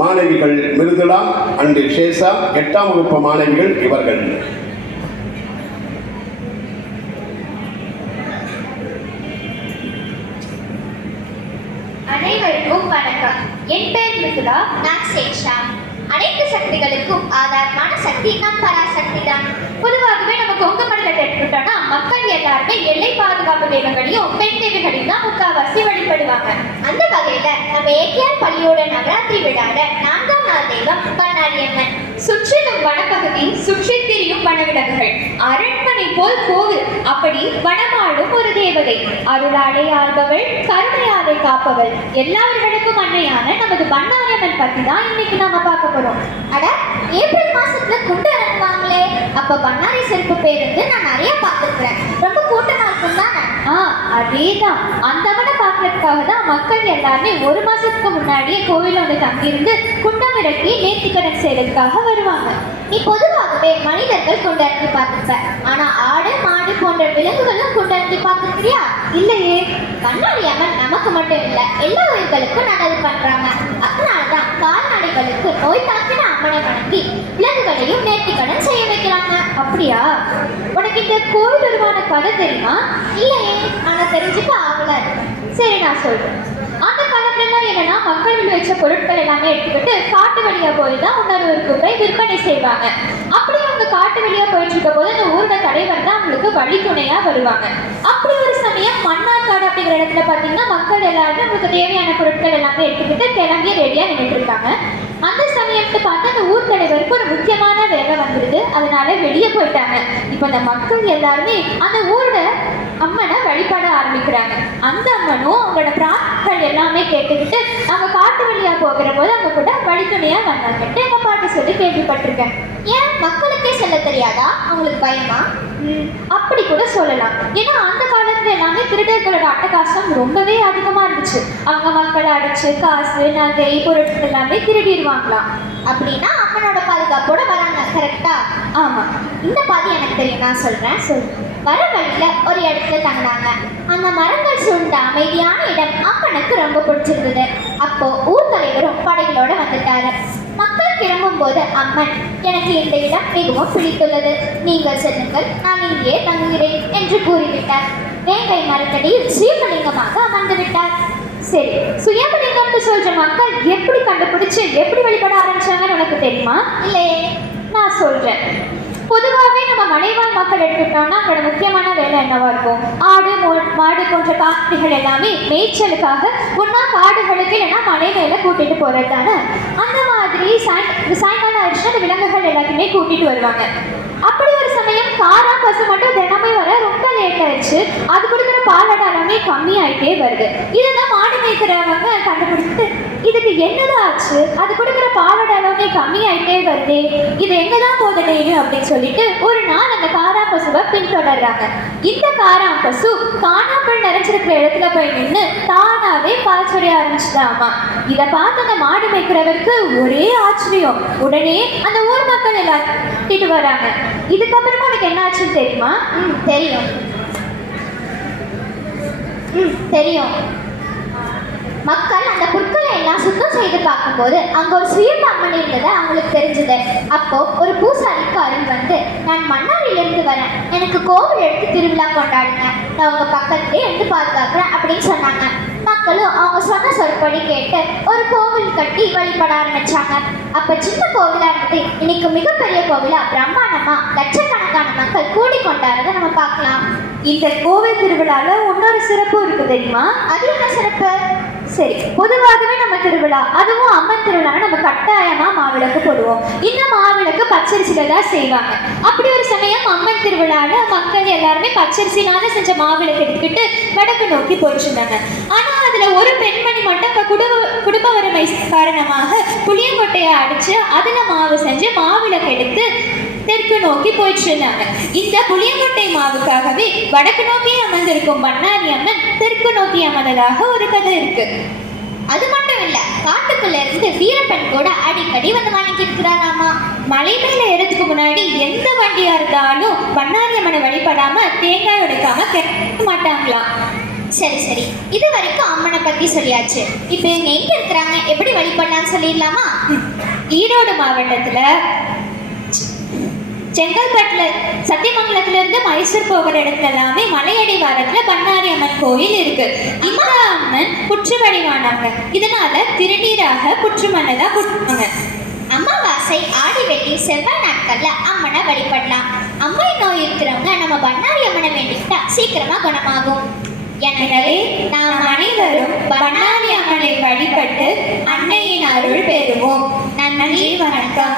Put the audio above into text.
மாணவிகள் மிருதுளா அண்டு ஷேசா எட்டாம் வகுப்பு மாணவிகள் இவர்கள். அனைவருக்கும் வணக்கம். என் பெயர் மிருதுளா நான் சேஷா. அனைத்து சக்திகளுக்கும் ஆதாரமான சக்தி நம் பராசக்தி தான் பொதுவாகவே நம்ம கொங்கு மண்டலத்தை எடுத்துக்கிட்டோம்னா மக்கள் எல்லாருமே எல்லை பாதுகாப்பு தெய்வங்களையும் பெண் தேவைகளையும் தான் முக்காவாசி வழிபடுவாங்க. அந்த வகையில நம்ம ஏகேஆர் பள்ளியோட நவராத்திரி விழால நான்காம் நாள் தெய்வம் பண்ணாரியம்மன் சுற்றிலும் வனப்பகுதி சுற்றி திரியும் வனவிலங்குகள். அரண்மனை போல் கோவில். அப்படி வனமாடும் ஒரு தேவதை. அருளாடை ஆள்பவள் கருணையாடை காப்பவள். எல்லாவர்களுக்கும் அன்னையான நமது பண்ணாரியம்மன் பத்தி தான் இன்னைக்கு நாம பார்க்க போறோம். அட ஏப்ரல் மாசத்துல குண்டு இறங்குவாங்களே. அப்ப பண்ணாரி செருப்பு பேருந்து நான் நிறைய பார்த்துருக்கிறேன். ரொம்ப கூட்டமா இருக்கும் தானே ஆ அதேதான். அந்த பார்க்கறதுக்காக தான் மக்கள் எல்லாருமே ஒரு மாசத்துக்கு முன்னாடியே கோவில் ஒன்று தங்கியிருந்து குண்டம் இறக்கி நேர்த்திக்கடன் செய்யறதுக்காக வருவாங்க. நீ பொதுவாகவே மனிதர்கள் கொண்டாடி பார்த்துப்ப. ஆனா ஆடு மாடு போன்ற விலங்குகளும் கொண்டாடி பார்த்துக்கிறியா இல்லையே. கண்ணாடி நமக்கு மட்டும் இல்லை எல்லா உயிர்களுக்கும் நல்லது பண்றாங்க. அதனாலதான் கால்நடைகளுக்கு நோய் தாக்கினா அம்மனை வணங்கி விலங்குகளையும் நேர்த்திக்கடன் செய்ய வைக்கிறாங்க. அப்படியா? உனக்கு இந்த கோவில் உருவான கதை தெரியுமா? இல்லையே ஆனா தெரிஞ்சுக்க ஆகல சரி நான் சொல்றேன். அந்த காலத்துலலாம் என்னன்னா மக்கள் வச்ச பொருட்கள் எல்லாமே எடுத்துக்கிட்டு காட்டு வழியா போய் தான் உணர்வுக்கு போய் விற்பனை செய்வாங்க. அப்படி அவங்க காட்டு வழியா போயிட்டு இருக்க போது அந்த ஊரோட தலைவர் தான் அவங்களுக்கு வழித்துணையா வருவாங்க. அப்படி ஒரு சமயம் மன்னார்காடு அப்படிங்கிற இடத்துல பாத்தீங்கன்னா மக்கள் எல்லாருமே உங்களுக்கு தேவையான பொருட்கள் எல்லாமே எடுத்துக்கிட்டு கிளம்பி ரெடியா நின்றுட்டு இருக்காங்க. அந்த சமயத்தை பார்த்து அந்த ஊர் தலைவருக்கு ஒரு முக்கியமான வேலை வந்துருது. அதனால வெளியே போயிட்டாங்க. இப்போ அந்த மக்கள் எல்லாருமே அந்த ஊரோட அம்மனை வழிபட ஆரம்பிக்கிறாங்க. அந்த அம்மனும் அவங்களோட பிரார்த்தனைகள் எல்லாமே கேட்டுக்கிட்டு அவங்க காட்டு வழியா போகிற போது அவங்க கூட வழித்துணையா வந்தாங்கட்டு எங்க பாட்டு சொல்லி கேள்விப்பட்டிருக்கேன். ஏன் மக்களுக்கே சொல்ல தெரியாதா? அவங்களுக்கு பயமா? அப்படி கூட சொல்லலாம். ஏன்னா அந்த காலத்துல எல்லாமே திருடர்களோட அட்டகாசம் ரொம்பவே அதிகமா இருந்துச்சு. அவங்க மக்களை அடைச்சு காசு நகை பொருட்கள் எல்லாமே திருடிடுவாங்களாம். அப்படின்னா அம்மனோட பாதுகாப்போட வராங்க கரெக்டா ஆமா. இந்த பாதி எனக்கு தெரியும். நான் சொல்றேன் சொல் வர வழியில ஒரு இடத்துல தங்கினாங்க. அந்த மரங்கள் சூழ்ந்த அமைதியான இடம் அப்பனுக்கு ரொம்ப பிடிச்சிருந்தது அப்போ ஊர் தலைவரும் படைகளோட வந்துட்டாரு மக்கள் கிளம்பும் போது அம்மன் எனக்கு இந்த இடம் மிகவும் பிடித்துள்ளது. நீங்கள் செல்லுங்கள் நான் இங்கே தங்குகிறேன் என்று கூறிவிட்டார். வேங்கை மரத்தடியில் சீமலிங்கமாக அமர்ந்து விட்டார். சரி சுயமலிங்கம்னு சொல்ற மக்கள் எப்படி கண்டுபிடிச்சு எப்படி வழிபட ஆரம்பிச்சாங்கன்னு உனக்கு தெரியுமா? இல்லையே நான் சொல்றேன். பொதுவாகவே நம்ம மலைவாழ் மக்கள் எடுத்துக்கிட்டோம்னா அவங்களோட முக்கியமான வேலை என்னவா இருக்கும்? ஆடு மாடு போன்ற காட்டுகள் எல்லாமே மேய்ச்சலுக்காக ஒன்றா காடுகளுக்கு இல்லைன்னா மலை மேல கூட்டிட்டு போறது தானே அந்த மாதிரி சாய் சாயங்காலம் ஆயிடுச்சுன்னா அந்த விலங்குகள் எல்லாத்தையுமே கூட்டிட்டு வருவாங்க. அப்படி ஒரு சமயம் காரா பசு மட்டும் தினமே வர ரொம்ப லேட் ஆயிடுச்சு. அது கொடுக்குற பாலோட எல்லாமே கம்மியாயிட்டே வருது. இதுதான் இதுக்கு என்னதான் ஆச்சு அது கொடுக்குற பாலோட அளவுமே கம்மியாயிட்டே வருது. இது எங்கதான் தான் போகுது அப்படின்னு சொல்லிட்டு ஒரு நாள் அந்த காரா பசுவை பின்தொடர்றாங்க. இந்த காரா பசு காணாமல் நிறைஞ்சிருக்கிற இடத்துல போய் நின்று தானாவே பால் சொரிய இதை பார்த்து அந்த மாடு மேய்க்கிறவருக்கு ஒரே ஆச்சரியம். உடனே அந்த ஊர் மக்கள் எல்லாரும் திட்டு வராங்க இதுக்கப்புறமா உனக்கு என்ன ஆச்சுன்னு தெரியுமா? ம் தெரியும். ம் தெரியும். மக்கள் அந்த எல்லாம் சுத்தம் செய்து பார்க்கும்போது அங்க ஒரு சுயம்பு அம்மன் இருந்தது அவங்களுக்கு தெரிஞ்சது. அப்போ ஒரு பூசாரிக்கு அருள் வந்து நான் மன்னாரிலிருந்து வரேன். எனக்கு கோவில் எடுத்து திருவிழா கொண்டாடுங்க. நான் உங்க பக்கத்துலேயே இருந்து பாதுகாக்கிறேன் அப்படின்னு சொன்னாங்க. மக்களும் அவங்க சொன்ன சொற்படி கேட்டு ஒரு கோவில் கட்டி வழிபட ஆரம்பிச்சாங்க. அப்ப சின்ன கோவிலா இருந்தது. இன்னைக்கு மிகப்பெரிய கோவிலா பிரம்மாண்டமா லட்சக்கணக்கான மக்கள் கூடி கொண்டாடுறதை நம்ம பார்க்கலாம். இந்த கோவில் திருவிழால இன்னொரு சிறப்பு இருக்கு தெரியுமா? அது என்ன சிறப்பு? சரி பொதுவாகவே நம்ம திருவிழா அதுவும் அம்மன் திருவிழா நம்ம கட்டாயமா மாவிளக்கு போடுவோம். இந்த மாவிளக்கு பச்சரிசியில தான் செய்வாங்க. அப்படி ஒரு சமயம் அம்மன் திருவிழால மக்கள் எல்லாருமே பச்சரிசினால செஞ்ச மாவிளக்கு எடுத்துக்கிட்டு வடக்கு நோக்கி போயிட்டு இருந்தாங்க ஆனா அதுல ஒரு பெண்மணி மட்டும் குடும்ப குடும்ப வறுமை காரணமாக புளியங்கொட்டையை அடிச்சு அதுல மாவு செஞ்சு மாவிளக்கு எடுத்து தெற்கு நோக்கி போயிட்டு இருந்தாங்க இந்த புளியங்கொட்டை மாவுக்காகவே வடக்கு நோக்கி அமர்ந்திருக்கும் பண்ணாரி அம்மன் தெற்கு நோக்கி அமர்ந்ததாக ஒரு கதை இருக்கு. அது மட்டும் இல்ல காட்டுக்குள்ள இருந்து வீரப்பன் கூட அடிக்கடி வந்து வாங்கிட்டு இருக்கிறாராமா மலை மேல ஏறதுக்கு முன்னாடி எந்த வண்டியா இருந்தாலும் பண்ணாரி அம்மனை வழிபடாம தேங்காய் உடைக்காம கேட்க மாட்டாங்களாம். சரி சரி. இது வரைக்கும் அம்மனை பத்தி சொல்லியாச்சு. இப்போ இவங்க எங்க இருக்கிறாங்க? எப்படி வழிபடலாம்னு சொல்லிடலாமா? ஈரோடு மாவட்டத்துல செங்கல்பட்டுல சத்தியமங்கலத்துல இருந்து மைசூர் போகிற இடத்துல எல்லாமே மலையடி வாரத்துல பண்ணாரி அம்மன் கோயில் இருக்கு. இமலா அம்மன் புற்று வடிவானாங்க இதனால திருநீராக புற்று மண்ணை அமாவாசை ஆடி வெட்டி செவ்வாய் நாட்கள்ல அம்மனை வழிபடலாம். அம்மை நோய் இருக்கிறவங்க நம்ம பண்ணாரி அம்மனை வேண்டிக்கிட்டா சீக்கிரமா குணமாகும். எனவே நாம் அனைவரும் பண்ணாரி அம்மனை வழிபட்டு அன்னையின் அருள் பெறுவோம். நன்றி வணக்கம்.